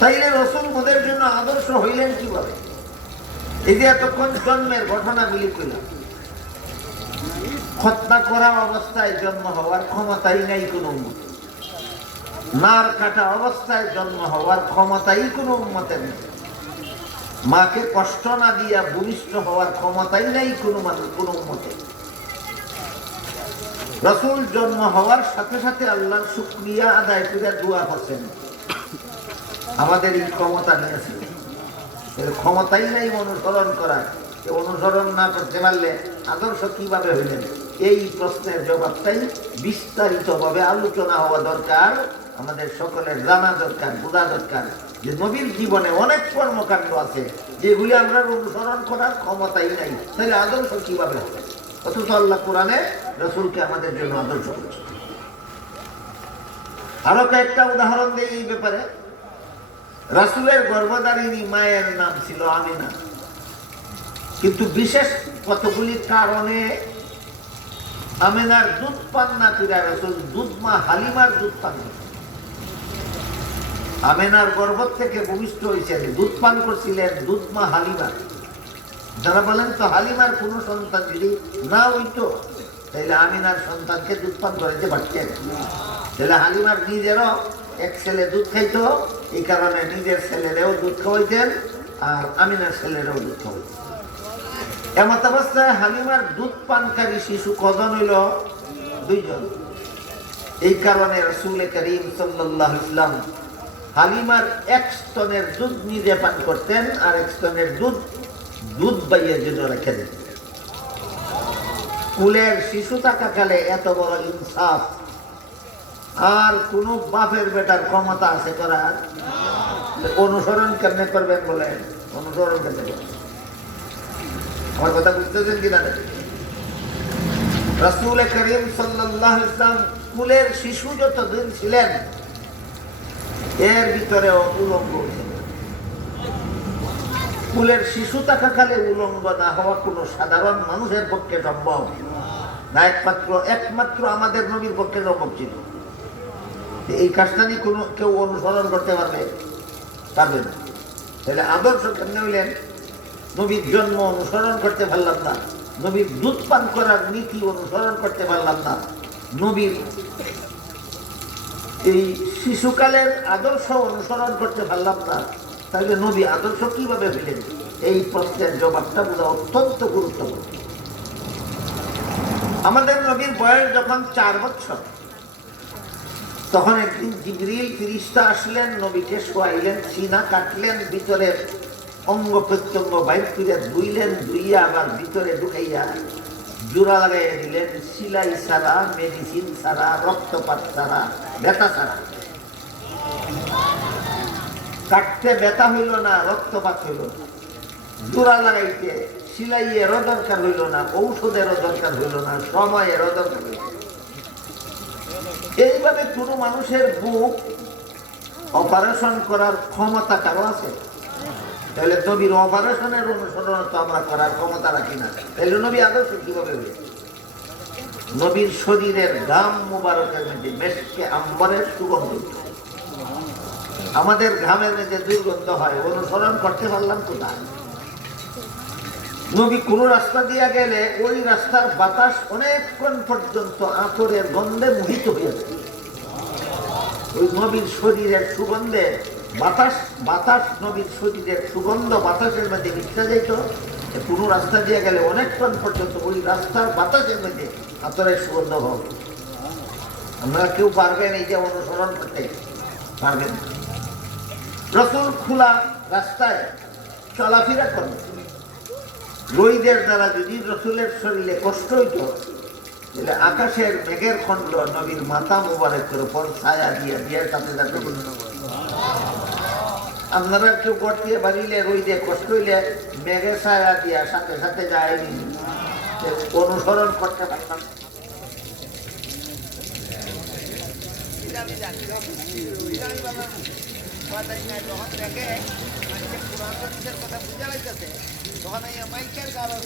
তাইলে রাসূল ওদের জন্য আদর্শ হইলেন কিভাবে? এই যে এতক্ষণ জন্মের ঘটনা গুলি করলাম, খতনা করা অবস্থায় জন্ম হওয়ার ক্ষমতাই নাই কোনো উম্মত, নার কাটা অবস্থায় জন্ম হওয়ার ক্ষমতাই কোনো উম্মতের নেই, মাকে কষ্ট না দিয়া ভূমিষ্ঠ হওয়ার ক্ষমতাই নাই কোনো মানুষ কোনো উম্মতের। রাসূল জন্ম হওয়ার সাথে সাথে আল্লাহর শুকরিয়া আদায় করে দোয়া করছেন, আমাদের এই ক্ষমতা নিয়েছে, এর ক্ষমতাই নাই অনুসরণ করার। অনুসরণ না করতে পারলে আদর্শ কিভাবে হইলেন? এই প্রশ্নের জবাবটাই বিস্তারিতভাবে আলোচনা হওয়া দরকার, আমাদের সকলের জানা দরকার, বোঝা দরকার যে নবীর জীবনে অনেক কর্মকাণ্ড আছে যেগুলি আমরা অনুসরণ করার ক্ষমতাই নাই, তাহলে আদর্শ কিভাবে হবে? অথচ আল্লাহ কোরআনে রাসূলকে আমাদের জন্য আদর্শ করেছে। আরো কয়েকটা উদাহরণ দেই এই ব্যাপারে। রাসূলের গর্ভধারিণী মায়ের নাম ছিল আমিনা, কিন্তু বিশেষ কতগুলি কারণে আমিনার দুধ পান না করে রাসূল দুধমা হালিমার দুধ পান করেছেন। আমিনার গর্ভ থেকে ভূমিষ্ঠ হয়েছেন, দুধ পান করছিলেন দুধমা হালিমা। যারা বলেন তো হালিমার কোন সন্তান যদি না হইতো তাহলে আমিনার সন্তানকে দুধ পান করাইতে পারতেন? তাহলে হালিমার নিজেরও এক ছেলে দুধ খাইতো, এই কারণে নিজের ছেলেরেও দুধ খাওয়াইতেন আর আমিনার ছেলেরেও দুধ খাওয়াইতেন। এমত অবস্থায় হালিমার দুধ পানকারী শিশু কজন হইল? 2 জন। এই কারণে রাসূল করিম সাল্লাল্লাহু আলাইহি ওয়াসাল্লাম হালিমার 1 স্তনের দুধ নিজে পান করতেন আর 1 স্তনের দুধ বাইয়ের জন্য রেখে দিতেন। কুলের শিশু থাকাকালে এত বড় ইনসাফ আর কোন বাপের বেটার ক্ষমতা আছে করার? অনুসরণ কেমনে করবেন বলেন? অনুসরণ কেমনে করবেন? আমার কথা বুঝতেছেন কিনা? রাসূল করিম সাল্লাল্লাহু আলাইহি ওয়াসাল্লাম কুলের শিশু যতদিন ছিলেন এর ভিতরেও উলঙ্গ ছিলেন। কুলের শিশু থাকাকালে উলঙ্গ না হওয়া কোনো সাধারণ মানুষের পক্ষে সম্ভব না, একমাত্র আমাদের নবীর পক্ষে সম্ভব ছিল। এই কাজটা নিয়ে কোনো কেউ অনুসরণ করতে পারবে না। তাহলে আদর্শ কেমনে হইলেন? নবীর জন্ম অনুসরণ করতে পারলাম না, নবীর দুধ পান করার নীতি অনুসরণ করতে পারলাম না, নবীর এই শিশুকালের আদর্শ অনুসরণ করতে পারলাম না, তাহলে নবী আদর্শ কিভাবে হইলেন? এই প্রশ্নের জবাবটা বোঝা অত্যন্ত গুরুত্বপূর্ণ। আমাদের নবীর বয়স যখন 4 বছর, তখন একদিন জিবরিল ফেরেশতা আসলেন, নবীকে শোয়াইলেন, সিনা কাটলেন, ভিতরে অঙ্গ প্রত্যঙ্গ বাইর করে ধুইলেন, ধুইয়া আবার ভিতরে ঢুকাইয়া জোড়া লাগাইয়া দিলেন, সিলাই ছাড়া, মেডিসিন ছাড়া, রক্তপাত ছাড়া, ব্যথা ছাড়া। কাটতে ব্যথা হইল না, রক্তপাত হইল না, জোড়া লাগাইতে সিলাইয়েরও দরকার হইল না, ঔষধেরও দরকার হইল না, সময়েরও দরকার হইল না। এইভাবে কোনো মানুষের বুক অপারেশন করার ক্ষমতা কারো আছে? তাহলে নবীর অপারেশনের অনুসরণ তো আমরা করার ক্ষমতা রাখি না, তাহলে নবী আদর্শ কিভাবে হইল? নবীর শরীরের ঘাম মুবারকের মধ্যে মেশকে আম্বরের সুগন্ধ, আমাদের ঘামের মধ্যে দুর্গন্ধ হয়, অনুসরণ করতে পারলাম কোথায়? নবী কোন রাস্তা দিয়ে গেলে ওই রাস্তার বাতাস অনেকক্ষণ পর্যন্ত আতরের গন্ধে মোহিত হয়ে যায়। ওই নবীর শরীরের সুগন্ধে বাতাস নবীর শরীরের সুগন্ধ বাতাসের মধ্যে মিশতে যেত। কোন রাস্তা দিয়ে গেলে অনেকক্ষণ পর্যন্ত ওই রাস্তার বাতাসের মধ্যে আতরের সুগন্ধ হবে। আমরা কেউ পারবেন এই যে অনুসরণ করতে? পারবেন না। রাসূল খোলা রাস্তায় চলাফেরা করবেন, রোদের দ্বারা যদি রাসূলের শরীরে কষ্ট হইত তাহলে আকাশের মেঘের খণ্ড নবীর মাথা মুবারকের উপর ছায়া দিয়ে দিয়ে সাথে সাথে আপনারা কেউ গড়িয়ে বাড়িলে রোদে কষ্ট হইলে মেঘে ছায়া দিয়া সাথে সাথে যায়নি, অনুসরণ করতে পারতাম। কথা বুঝা লাগতেছে তখন মাইকের কারণ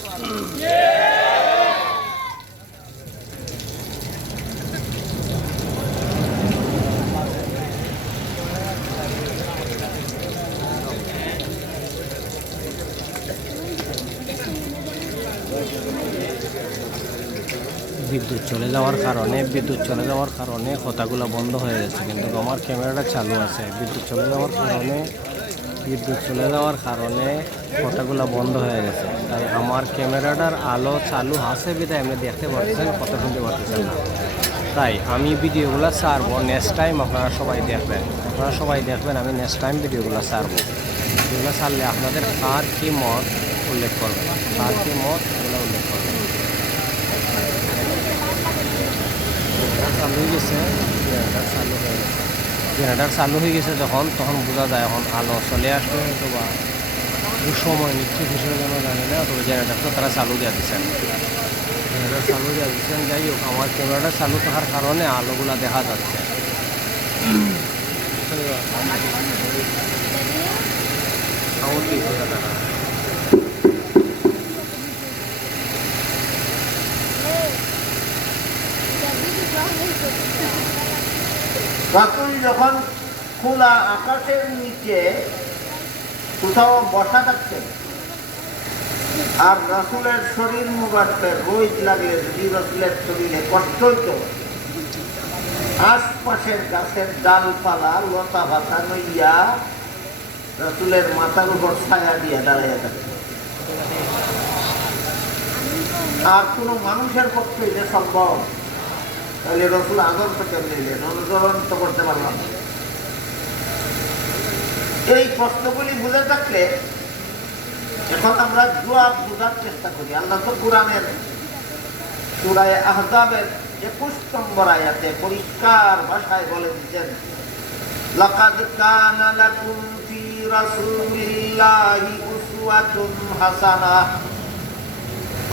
বিদ্যুৎ চলে যাওয়ার কারণে কথাগুলো বন্ধ হয়ে গেছে, কিন্তু আমার ক্যামেরাটা চালু আছে। বিদ্যুৎ চলে যাওয়ার কারণে কথাগুলো বন্ধ হয়ে গেছে। তাই আমার ক্যামেরাটার আলো চালু আছে বিধায় আপনি দেখতে পাচ্ছেন, কথা শুনতে পাচ্ছেন না। তাই আমি ভিডিওগুলো ছাড়বো, নেক্সট টাইম আপনারা সবাই দেখবেন। আমি নেক্সট টাইম ভিডিওগুলো ছাড়বো। ভিডিওগুলো ছাড়লে আপনাদের কার কী মত উল্লেখ করবেন, এগুলো উল্লেখ করবেন। জেনারেটার চালু হয়ে গেছে তখন বোঝা যায় এখন আলো চলে আসবে, হয়তো বা সময় নিশ্চিত হিসেবে যেন জানি না, তবে জেনারেটারটা তারা চালু দিয়ে দিচ্ছেন। যাই হোক, আমার ক্যামেরাটা চালু থাকার কারণে আলোগুলা দেখা যাচ্ছে। রাসূল যখন খোলা আকাশের নিচে কোথাও বসা থাকতেন, আর রাসূলের শরীর মুবারকের রোদ লাগলে যদি রাসূলের শরীরে কষ্ট হইত, আশপাশের গাছের ডালপালা লতা পাতা নইয়া রাসূলের মাথার উপর ছায়া দিয়ে দাঁড়িয়ে থাকতেন। আর কোনো মানুষের পক্ষে যে সম্ভব, তাহলে রাসূল আদর্শ কেমন নিলেন, অনুসরণ তো করতে পারলাম। এই প্রশ্নগুলি বুঝে থাকলে এখন আমরা জবাব বোঝার চেষ্টা করি। আল্লাহ তো কোরআনের সূরা আহজাবের 21 নম্বর আয়াতে পরিষ্কার ভাষায় বলে দিচ্ছেন, লাকাদ কানা লাকুম ফি রাসূলিল্লাহি উসওয়াতুন হাসানাহ।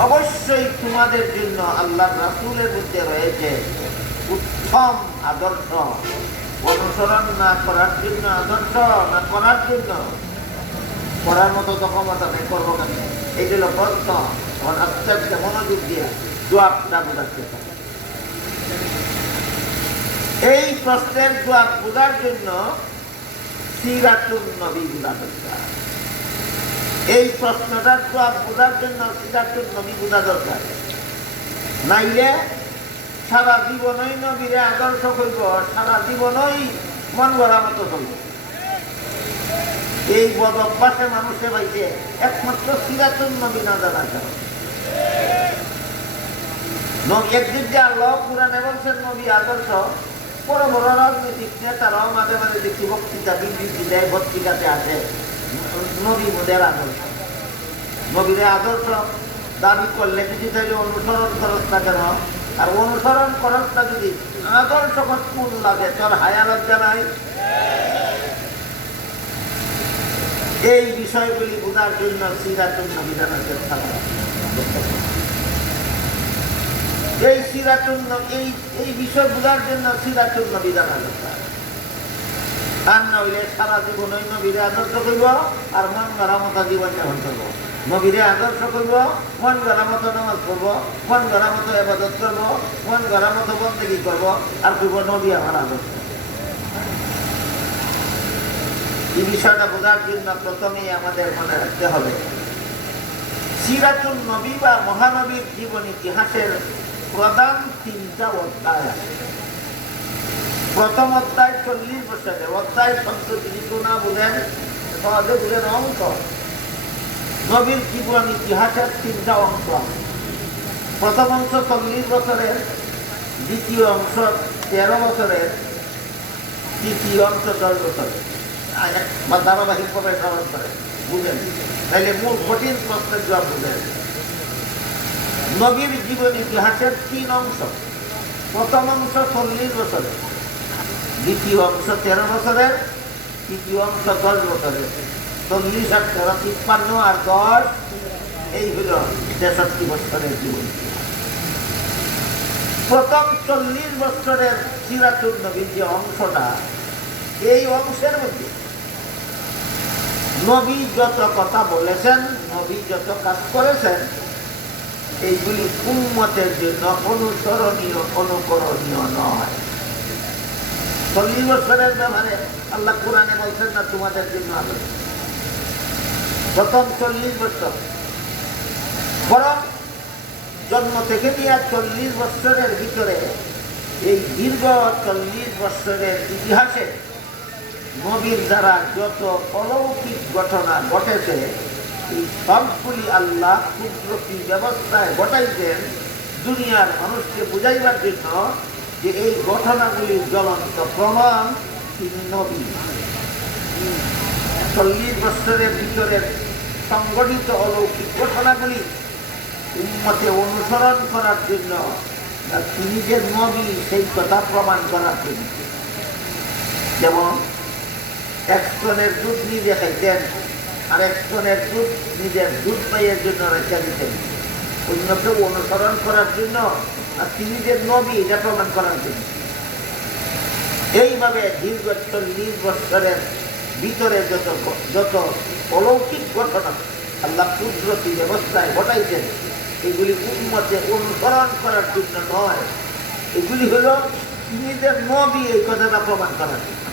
অবশ্যই তোমাদের জন্য আল্লাহর রাসূলের মধ্যে রয়েছে উত্তম আদর্শ। অনুসরণ না করার জন্য আদর্শ, না করার জন্য? করার মতো তো ক্ষমতা নেই, করবো কেন? এই জন্য প্রশ্ন আস্তে আস্তে মনোযোগ দিয়ে জবাবটা বোঝাতে পারে। এই প্রশ্নের জবাব বোঝার জন্য সিরাতুন নবী বোঝা দরকার। এই প্রশ্নটার জবাব বোঝার জন্য সিরাতুন নবী বোঝা দরকার। নাইলে সারা জীবনই নবীরে আদর্শ করব, সারা জীবনই মন গড়া মতো চলবে। এই বদ অভ্যাসে মানুষে পাইছে একমাত্র সিরাতুন নবী না জানার কারণে। একদিক দিয়ে আল্লাহ কুরআনে বলছেন নবী আদর্শ, বড় বড় রাজনৈতিক নেতারাও মাঝে মাঝে দেখি বক্তৃতা বিবৃতি দেয়, পত্রিকাতে আসে নবী মোদের আদর্শ। নবীর আদর্শ দাবি করলে কিছু চাইলে অনুসরণ খরচটা কেন? আর অনুসরণ খরচটা যদি আদর্শ কোন লাগে, তোর হায়া লজ্জা নাই? এই বিষয়গুলি বোঝার জন্য সিরাতুন নবী জানার চেষ্টা করা। এই বিষয় বোঝার জন্য সিরাতুন নবী জানা দরকার। আর নইলে সারা জীবনই নবীরে আদর্শ করব আর মন গড়া মতো জীবন যাপন করবো। নবীরে আদর্শ করব, মন গড়া মতো নামাজ পড়বো, মন গড়া মতো ইবাদত করবো, মন গড়া মতো বন্দেগী করবো, আর করব নবী আমার আদর্শ। এই বিষয়টা বোঝার জন্য প্রথমেই আমাদের মনে রাখতে হবে সিরাতুন নবী বা মহানবীর জীবন ইতিহাসের প্রধান 3টা অধ্যায় আছে। প্রথম অধ্যায় 40 বছরের অধ্যায় শব্দ যদি না বুঝেন, সহজে বুঝেন অংশ। নবীর জীবন ইতিহাসের 3টা অংশ আছে। প্রথম অংশ 40 বছরের, দ্বিতীয় অংশ 13 বছরের, তৃতীয় অংশ 10 বছরের। বা ধারাবাহিক ভাবে স্মরণ করে বুঝেন, তাহলে মূল কঠিন প্রশ্নের জবাব বুঝেন। নবীর জীবন ইতিহাসের 3 অংশ। প্রথম অংশ 40 বছরের, দ্বিতীয় অংশ 13 বছরের, তৃতীয় অংশ 10 বছরের। 40 আর 13 53 আর 10 এই হল 63 বছরের জীবন। প্রথম 40 বছরের সিরাতুন নবীর যে অংশটা, এই অংশের মধ্যে নবী যত কথা বলেছেন, নবী যত কাজ করেছেন, এইগুলি উম্মতের জন্য অনুসরণীয়, অনুকরণীয় নয়। 40 বছরের ব্যাপারে আল্লাহ কোরআনে বলছেন না তোমাদের জন্য আদর্শ। প্রথম 40 বছর বরং জন্ম থেকে নিয়ে 40 বছরের ভিতরে এই দীর্ঘ 40 বছরের ইতিহাসে নবীর দ্বারা যত অলৌকিক ঘটনা ঘটেছে এই সবগুলি আল্লাহ কুদরতি ব্যবস্থায় ঘটাইছেন দুনিয়ার মানুষকে বুঝাইবার জন্য যে এই ঘটনাগুলির জ্বলন্ত প্রমাণ তিনি নবী। 40 বছরের ভিতরে সংগঠিত অলৌকিক ঘটনাগুলি উম্মতে অনুসরণ করার জন্য, তিনি যে নবী সেই কথা প্রমাণ করার জন্য। যেমন এক স্তনের দুধ নিজে খাইতেন, আর এক স্তনের দুধ নিজের দুধ পাইয়ের জন্য রেখে দিতেন, অন্যকে অনুসরণ করার জন্য, আর তিনি যে নবী এটা প্রমাণ করার জন্য। এইভাবে দীর্ঘ 40 বছরের ভিতরে যত অলৌকিক ঘটনা আল্লাহ কুদরতি ব্যবস্থায় ঘটাইছেন, এগুলি উম্মতে অনুসরণ করার জন্য নয়, এগুলি হলো তিনি যে নবী এই কথাটা প্রমাণ করার জন্য।